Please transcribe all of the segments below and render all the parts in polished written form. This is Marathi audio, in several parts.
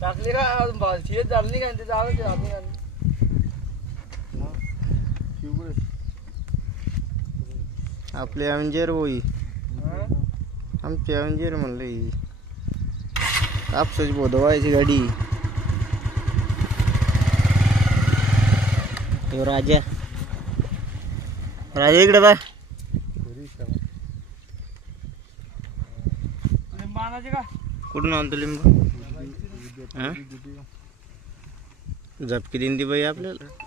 टाकली का शेत झालं नाही का ते जावं ते आपण आपले अंजीर होई आमचे अंजीर म्हणलं ही कापसाची बोधवायची गाडी राजा राजा इकडे बा लिंबाणाचे का कुठून आणतो लिंबू झपकी देईन ती बाई आपल्याला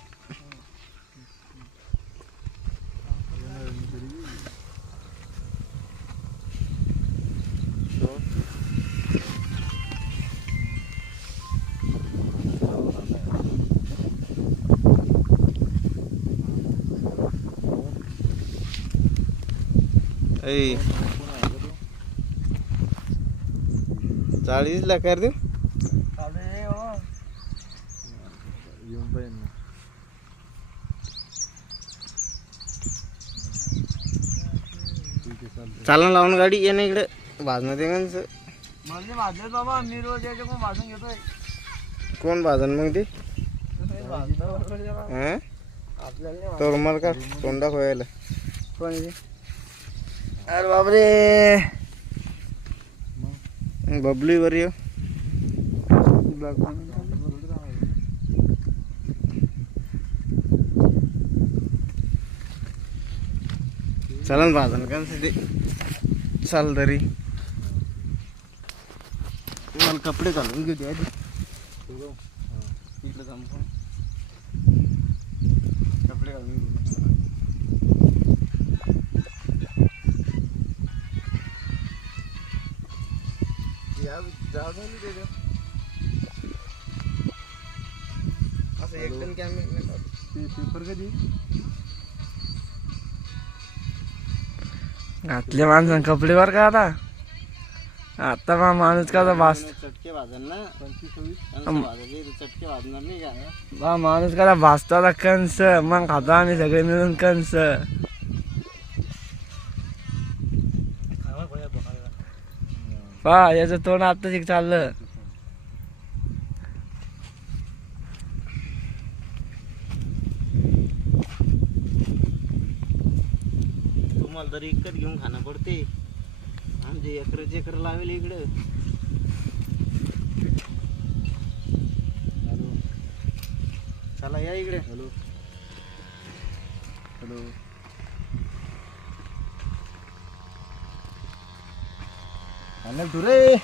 चाळीस ला कर देऊ चालना लावून गाडी ये ना इकडे भाजणं ते म्हणजे भाजले बाबा मी रोज याच्या कोण भाजून घेतोय कोण भाजन मग ते तो रुमाल का तोंडा खोयाला कोण अरे बापरे बबली वर ये चला ना भाजन का ते चाल तरी मला कपडे घालून घेऊ दे आधी इकडे संपून कपडे घालून घेऊ असं एकदम कॅमेरा पेपर कधी घातले माणसं कपडे वर का आता आता मग माणूस का चटके भाजन ना 25-26 चटके भाजणार नाही का माणूस का भाजतो आता कंस मग खातो आम्ही सगळे मिळून कंस पहा याचं तोंड आता शिक चाललं तुम्हाला तरी इकत घेऊन खाणं पडते आमचे एकर लावेल इकडं चला या इकडे हॅलो हॅलो तुरे